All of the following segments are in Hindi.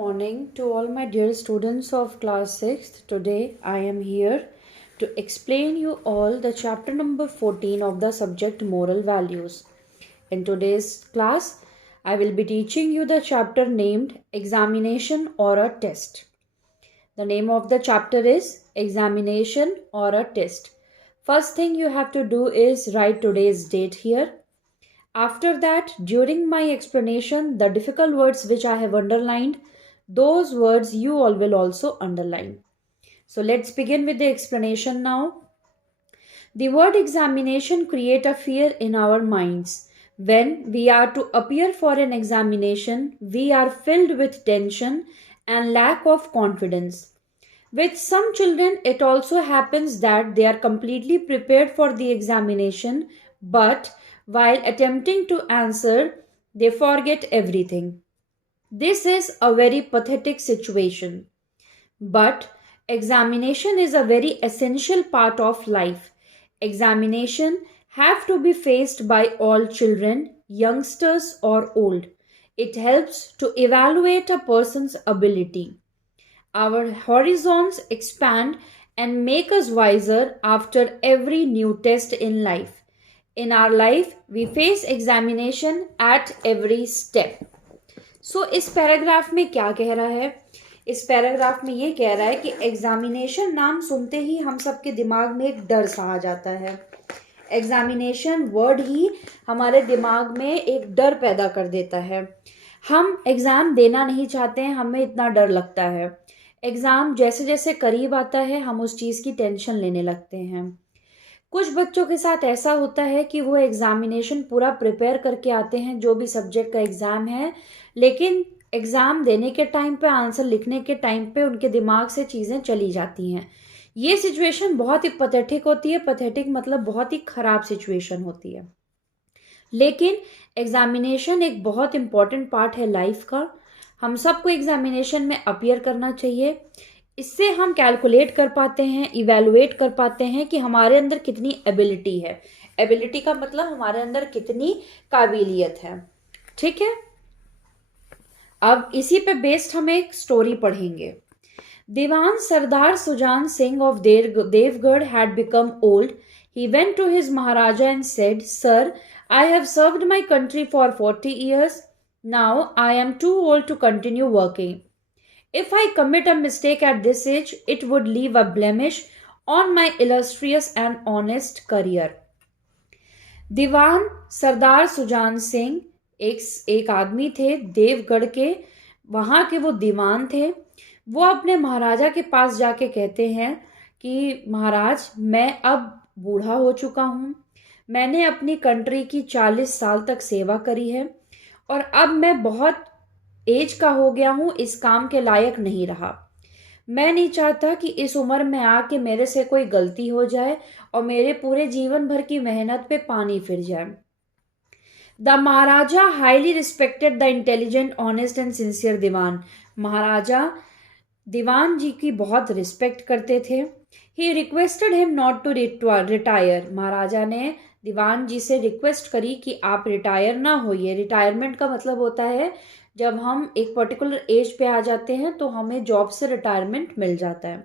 morning to all my dear students of class 6th. Today I am here to explain you all the chapter number 14 of the subject moral values. In today's class, I will be teaching you the chapter named examination or a test. The name of the chapter is examination or a test. First thing you have to do is write today's date here. After that, during my explanation, the difficult words which I have underlined, those words you all will also underline. So let's begin with the explanation now. The word examination create a fear in our minds. When we are to appear for an examination, we are filled with tension and lack of confidence. With some children, it also happens that they are completely prepared for the examination, but while attempting to answer, they forget everything. This is a very pathetic situation. But examination is a very essential part of life. Examination have to be faced by all children, youngsters or old. It helps to evaluate a person's ability. Our horizons expand and make us wiser after every new test in life. In our life, we face examination at every step. सो इस पैराग्राफ में क्या कह रहा है? इस पैराग्राफ में ये कह रहा है कि एग्जामिनेशन नाम सुनते ही हम सबके दिमाग में एक डर सा आ जाता है. एग्जामिनेशन वर्ड ही हमारे दिमाग में एक डर पैदा कर देता है. हम एग्ज़ाम देना नहीं चाहते हैं, हमें इतना डर लगता है. एग्ज़ाम जैसे जैसे करीब आता है हम उस चीज़ की टेंशन लेने लगते हैं. कुछ बच्चों के साथ ऐसा होता है कि वो एग्ज़ामिनेशन पूरा प्रिपेयर करके आते हैं, जो भी सब्जेक्ट का एग्ज़ाम है, लेकिन एग्ज़ाम देने के टाइम पे, आंसर लिखने के टाइम पे उनके दिमाग से चीज़ें चली जाती हैं. ये सिचुएशन बहुत ही पैथेटिक होती है. पैथेटिक मतलब बहुत ही ख़राब सिचुएशन होती है. लेकिन एग्ज़ामिनेशन एक बहुत इम्पॉर्टेंट पार्ट है लाइफ का. हम सबको एग्ज़ामिनेशन में अपीयर करना चाहिए. इससे हम कैलकुलेट कर पाते हैं, इवेलुएट कर पाते हैं कि हमारे अंदर कितनी एबिलिटी है. एबिलिटी का मतलब हमारे अंदर कितनी काबिलियत है. ठीक है. अब इसी पे बेस्ड हम एक स्टोरी पढ़ेंगे. Dewan Sardar Sujan Singh of Devgarh had become old. He went to his Maharaja and said, "Sir, I have served my country for 40 years. Now I am too old to continue working. If I commit a mistake at this age, it would leave a blemish on my illustrious and honest career." दीवान सरदार सुजान सिंह एक आदमी थे देवगढ़ के. वहाँ के वो दीवान थे. वो अपने महाराजा के पास जाके कहते हैं कि महाराज, मैं अब बूढ़ा हो चुका हूँ. मैंने अपनी कंट्री की 40 साल तक सेवा करी है और अब मैं बहुत एज का हो गया हूँ, इस काम के लायक नहीं रहा. मैं नहीं चाहता कि इस उम्र में आके मेरे से कोई गलती हो जाए और मेरे पूरे जीवन भर की मेहनत पे पानी फिर जाए. The Maharaja highly respected the intelligent, honest and sincere Dewan. Maharaja Dewan ji की बहुत रिस्पेक्ट करते थे. He requested him not to retire. Maharaja ने दीवान जी से रिक्वेस्ट करी कि आप रिटायर ना होइए. रिटायरमेंट का मतलब होता है जब हम एक पर्टिकुलर एज पे आ जाते हैं तो हमें जॉब से रिटायरमेंट मिल जाता है.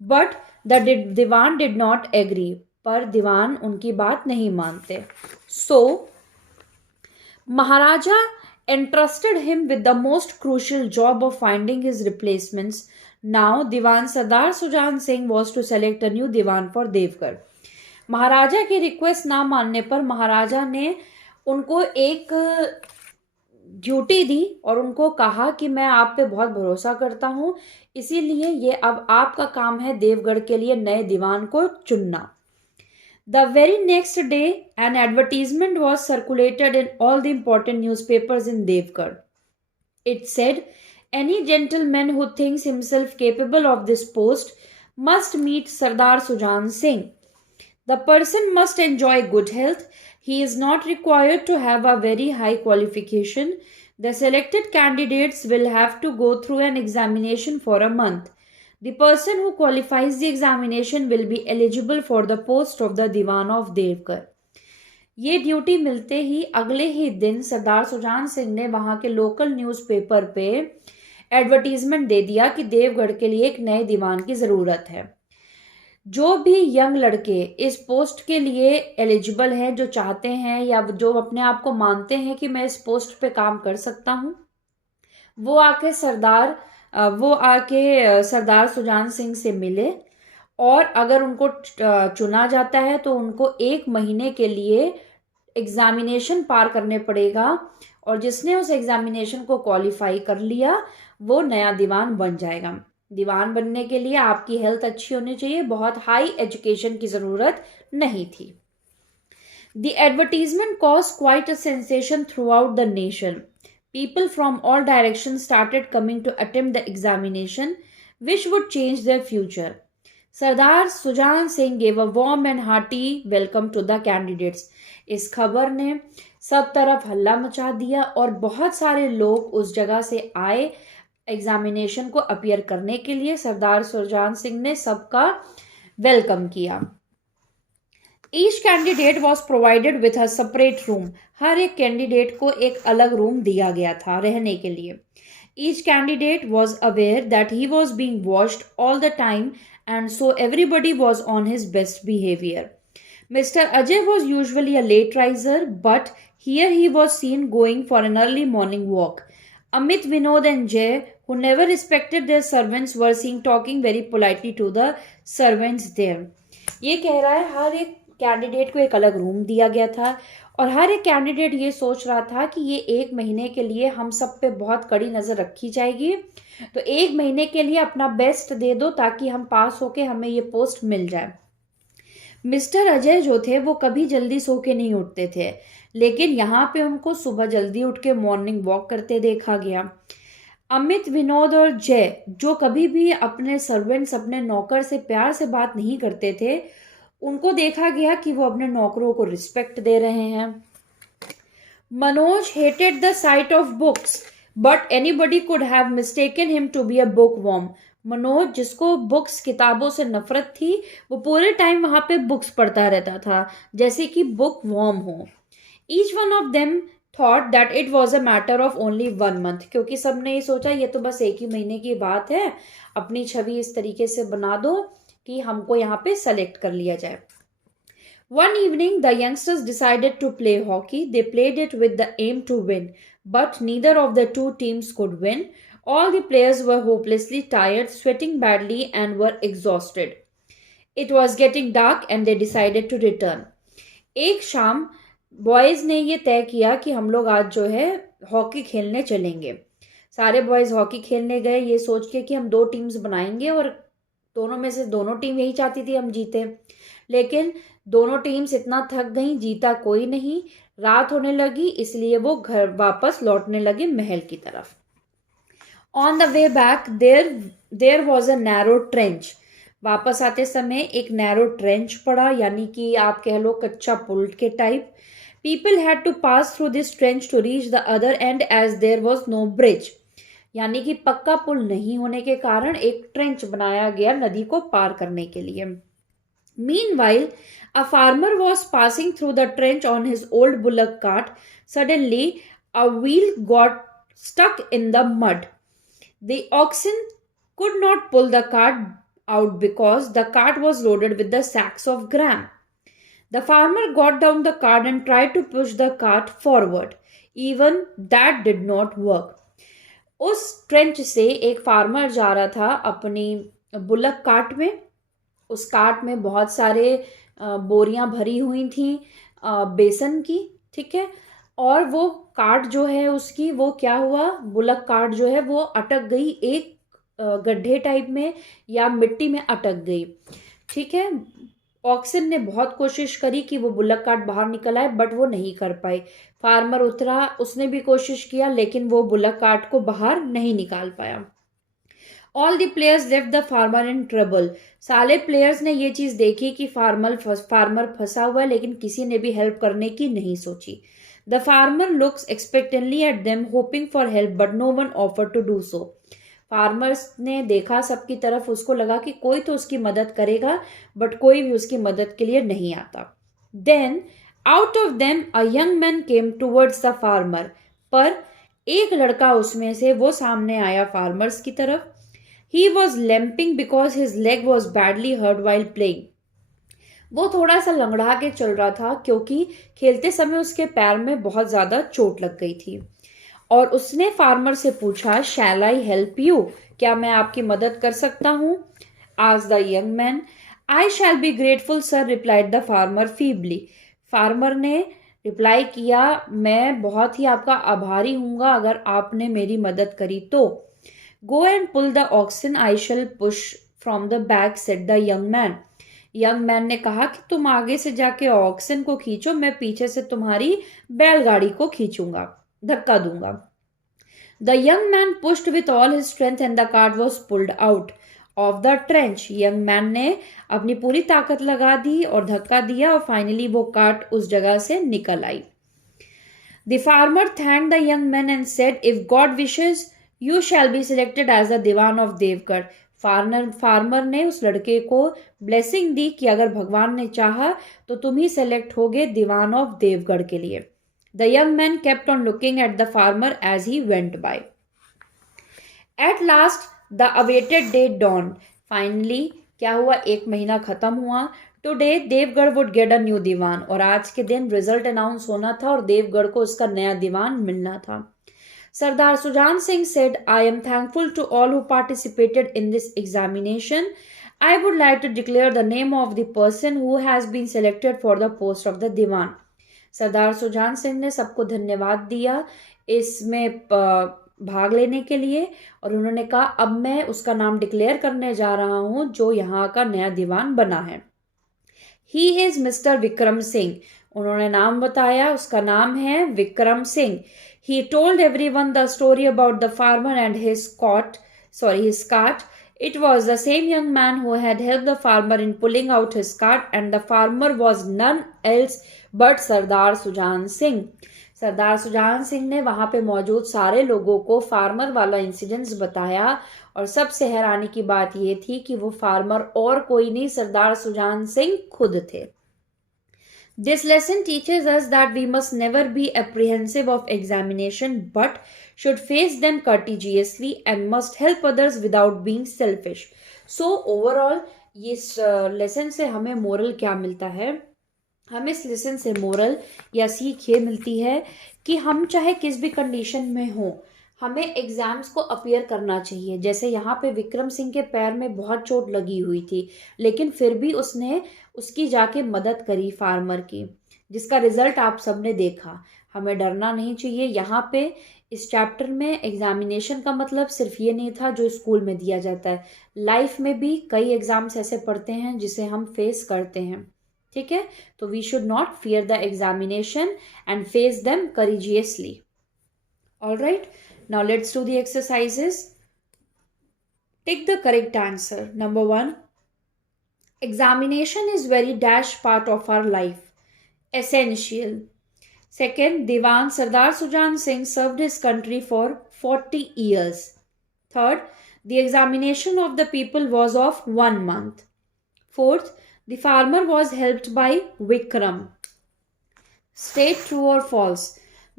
But the Dewan did not agree. पर दीवान उनकी बात नहीं मानते. सो महाराजा entrusted him with the most crucial job of finding his replacements. Now Diwan Sardar Sujan Singh was to select a new Diwan for Devgarh. महाराजा की रिक्वेस्ट ना मानने पर महाराजा ने उनको एक ड्यूटी दी और उनको कहा कि मैं आप पे बहुत भरोसा करता हूँ, इसीलिए ये अब आपका काम है देवगढ़ के लिए नए दीवान को चुनना. The very next day, an advertisement was circulated in all the important newspapers in Devgarh. It said, "Any gentleman who thinks himself capable of this post must meet Sardar Sujan Singh. The person must enjoy good health. He is not required to have a very high qualification. The selected candidates will have to go through an examination for a month. The person who qualifies the examination will be eligible for the post of the Diwan of Devgarh." ये ड्यूटी मिलते ही अगले ही दिन सरदार सुजान सिंह ने वहाँ के लोकल न्यूज़पेपर पे एडवर्टीजमेंट दे दिया कि देवगढ़ के लिए एक नए दीवान की ज़रूरत है। जो भी यंग लड़के इस पोस्ट के लिए एलिजिबल हैं, जो चाहते हैं या जो अपने आप को मानते हैं कि मैं इस पोस्ट पे काम कर सकता हूँ, वो आके सरदार सुजान सिंह से मिले। और अगर उनको चुना जाता है तो उनको 1 महीने के लिए एग्जामिनेशन पार करने पड़ेगा, और जिसने उस एग्जामिनेशन को क्वालिफाई कर लिया वो नया दीवान बन जाएगा। दीवान बनने के लिए आपकी हेल्थ अच्छी होनी चाहिए, बहुत हाई एजुकेशन की ज़रूरत नहीं थी। The advertisement caused quite a sensation throughout the nation. People from all directions started coming to attempt the examination, which would change their future. Sardar Sujan Singh gave a warm and hearty welcome to the candidates. इस खबर ने सब तरफ हल्ला मचा दिया और बहुत सारे लोग उस जगह से आए एग्जामिनेशन को अपीयर करने के लिए। सरदार सुजान सिंह ने सबका वेलकम किया। Each candidate was provided with a separate room. हर एक कैंडिडेट को एक अलग रूम दिया गया था रहने के लिए। Each candidate was aware that he was being watched all the time and so everybody was on his best behaviour. Mr. Ajay was usually a late riser, but here he was seen going for an early morning walk. Amit, Vinod and Jay, who never respected their servants, were seen talking very politely to the servants there. ये कह रहा है हर एक कैंडिडेट को एक अलग रूम दिया गया था और हर एक कैंडिडेट ये सोच रहा था कि ये 1 महीने के लिए हम सब पे बहुत कड़ी नज़र रखी जाएगी, तो 1 महीने के लिए अपना बेस्ट दे दो ताकि हम पास होके हमें ये पोस्ट मिल जाए। मिस्टर अजय जो थे वो कभी जल्दी सो के नहीं उठते थे, लेकिन यहाँ पे उनको सुबह जल्दी उठ के मॉर्निंग वॉक करते देखा गया। अमित, विनोद और जय जो कभी भी अपने सर्वेंट्स, अपने नौकर से प्यार से बात नहीं करते थे, उनको देखा गया कि वो अपने नौकरों को रिस्पेक्ट दे रहे हैं। Manoj hated the sight of books but anybody could have mistaken him to be a bookworm. Manoj, जिसको बुक्स, किताबों से नफरत थी, वो पूरे टाइम वहां पे बुक्स पढ़ता रहता था जैसे कि बुक वॉर्म हो। Each one of them thought that it was a matter of only 1 month, क्योंकि सबने ये सोचा ये तो बस 1 ही महीने की बात है, अपनी छवि इस तरीके से बना दो कि हमको यहाँ पे सेलेक्ट कर लिया जाए। One evening, the youngsters decided to play hockey. They played it with the aim to win, but neither of the two teams could win. All the players were hopelessly tired, sweating badly, and were exhausted. It was getting dark and they decided to return. एक शाम बॉयज़ ने ये तय किया कि हम लोग आज जो है हॉकी खेलने चलेंगे। सारे बॉयज़ हॉकी खेलने गए ये सोच के कि हम 2 टीम्स बनाएंगे और दोनों में से दोनों टीम यही चाहती थी हम जीते, लेकिन दोनों टीम्स इतना थक गई, जीता कोई नहीं। रात होने लगी, इसलिए वो घर वापस लौटने लगे महल की तरफ। On the way back there was a narrow trench. वापस आते समय एक नैरो ट्रेंच पड़ा, यानी कि आप कह लो कच्चा पुल के type. People had to pass through this trench to reach the other end as there was no bridge, यानी कि पक्का पुल नहीं होने के कारण एक ट्रेंच बनाया गया नदी को पार करने के लिए। Meanwhile, a farmer was passing through the trench on his old bullock cart. Suddenly, a wheel got stuck in the mud. The oxen could not pull the cart out because the cart was loaded with the sacks of gram. The farmer got down the cart and tried to push the cart forward. Even that did not work. उस ट्रेंच से एक फार्मर जा रहा था अपनी बुलक कार्ट में। उस कार्ट में बहुत सारे बोरियां भरी हुई थी बेसन की, ठीक है, और वो कार्ट जो है उसकी वो क्या हुआ, बुलक कार्ट जो है वो अटक गई एक गड्ढे टाइप में या मिट्टी में अटक गई, ठीक है। ऑक्सन ने बहुत कोशिश करी कि वो बुलक कार्ट बाहर निकल आए, बट वो नहीं कर पाए। फार्मर उतरा, उसने भी कोशिश किया, लेकिन वो बुलक कार्ट को बाहर नहीं निकाल पाया। All the players left the farmer in trouble. सारे प्लेयर्स ने ये चीज़ देखी कि फार्मर फंसा हुआ है, लेकिन किसी ने भी हेल्प करने की नहीं सोची। The farmer looks expectantly at them hoping for help but no one offer to do so. Farmers ने देखा सबकी तरफ, उसको लगा कि कोई तो उसकी मदद करेगा, बट कोई भी उसकी मदद के लिए नहीं आता। Then out of them a young man came towards the farmer, पर एक लड़का उसमें से वो सामने आया फार्मर्स की तरफ. He was limping because his leg was badly hurt while playing. वो थोड़ा सा लंगड़ा के चल रहा था क्योंकि खेलते समय उसके पैर में बहुत ज्यादा चोट लग गई थी. और उसने फार्मर से पूछा, शैल आई हेल्प यू, क्या मैं आपकी मदद कर सकता हूँ? आज the young man. I shall be grateful sir, replied the farmer feebly. Farmer ने रिप्लाई किया, मैं बहुत ही आपका आभारी हूँगा अगर आपने मेरी मदद करी तो. Go and pull the oxen, I shall push from the back, said the young man. Young man ने कहा कि तुम आगे से जाके ऑक्सन को खींचो, मैं पीछे से तुम्हारी बैलगाड़ी को खींचूंगा, धक्का दूंगा. The young man pushed with all his strength and the cart was pulled out of the trench. Young man ने अपनी पूरी ताकत लगा दी और धक्का दिया और फाइनली वो कार्ट उस जगह से निकल आई. The farmer thanked the young man and said, if God wishes you shall be selected as the Dewan of Devgarh. Farmer ने उस लड़के को ब्लेसिंग दी कि अगर भगवान ने चाहा तो तुम ही सेलेक्ट होगे दीवान ऑफ देवगढ़ के लिए. The young man kept on looking at the farmer as he went by. At last the awaited day dawn. Finally क्या हुआ, एक महीना खत्म हुआ. Today Devgarh would get a new Dewan. और आज के दिन रिजल्ट अनाउंस होना था और देवगढ़ को उसका नया दीवान मिलना था. Sardar Sujan Singh said, I am thankful to all who participated in this examination. I would like to declare the name of the person who has been selected for the post of the Diwan. सरदार सुजान सिंह ने सबको धन्यवाद दिया इसमें भाग लेने के लिए और उन्होंने कहा अब मैं उसका नाम डिक्लेयर करने जा रहा हूं जो यहाँ का नया दीवान बना है. He is mister Vikram Singh. उन्होंने नाम बताया, उसका नाम है Vikram Singh. He told everyone the story about the farmer and his cart. It was the same young man who had helped the farmer in pulling out his cart, and the farmer was none else but Sardar Sujan Singh. सरदार सुजान सिंह ने वहां पे मौजूद सारे लोगों को फार्मर वाला इंसिडेंट्स बताया और सबसे हैरानी की बात यह थी कि वो फार्मर और कोई नहीं, सरदार सुजान सिंह खुद थे. This lesson teaches us that we must never be apprehensive of examination but should face them courteously and must help others without being selfish. So overall इस लेसन से हमें मोरल क्या मिलता है? हमें इस लेसन से मोरल या सीख ये मिलती है कि हम चाहे किस भी कंडीशन में हो हमें एग्जाम्स को अपीयर करना चाहिए. जैसे यहाँ पे विक्रम सिंह के पैर में बहुत चोट लगी हुई थी लेकिन फिर भी उसने उसकी जाके मदद करी फार्मर की, जिसका रिजल्ट आप सबने देखा. हमें डरना नहीं चाहिए. यहाँ पे इस चैप्टर में एग्जामिनेशन का मतलब सिर्फ ये नहीं था जो स्कूल में दिया जाता है. लाइफ में भी कई एग्जाम्स ऐसे पढ़ते हैं जिसे हम फेस करते हैं. ठीक है, तो we should not fear the examination and face them courageously. Alright, now let's do the exercises. Take the correct answer. Number 1. Examination is very dash part of our life. Essential. Second, Diwan Sardar Sujan Singh served his country for 40 years. Third, the examination of the people was of 1 month. Fourth, the farmer was helped by Vikram. State true or false.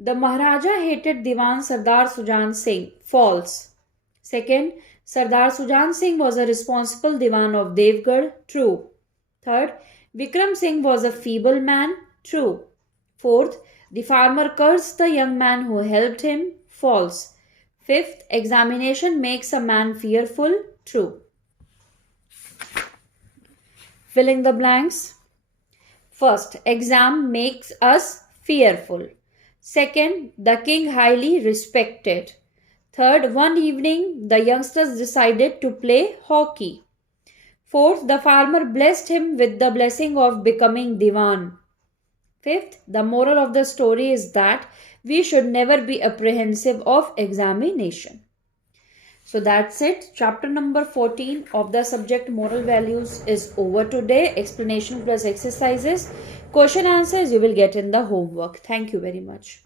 The Maharaja hated Diwan Sardar Sujan Singh. False. Second, Sardar Sujan Singh was a responsible Diwan of Devgarh. True. Third, Vikram Singh was a feeble man. True. Fourth, the farmer cursed the young man who helped him. False. Fifth, examination makes a man fearful. True. Filling the blanks. First, exam makes us fearful. Second, the king highly respected. Third, one evening, the youngsters decided to play hockey. Fourth, the farmer blessed him with the blessing of becoming Diwan. Fifth, the moral of the story is that we should never be apprehensive of examination. So that's it. Chapter number 14 of the subject moral values is over today. Explanation plus exercises. Question answers you will get in the homework. Thank you very much.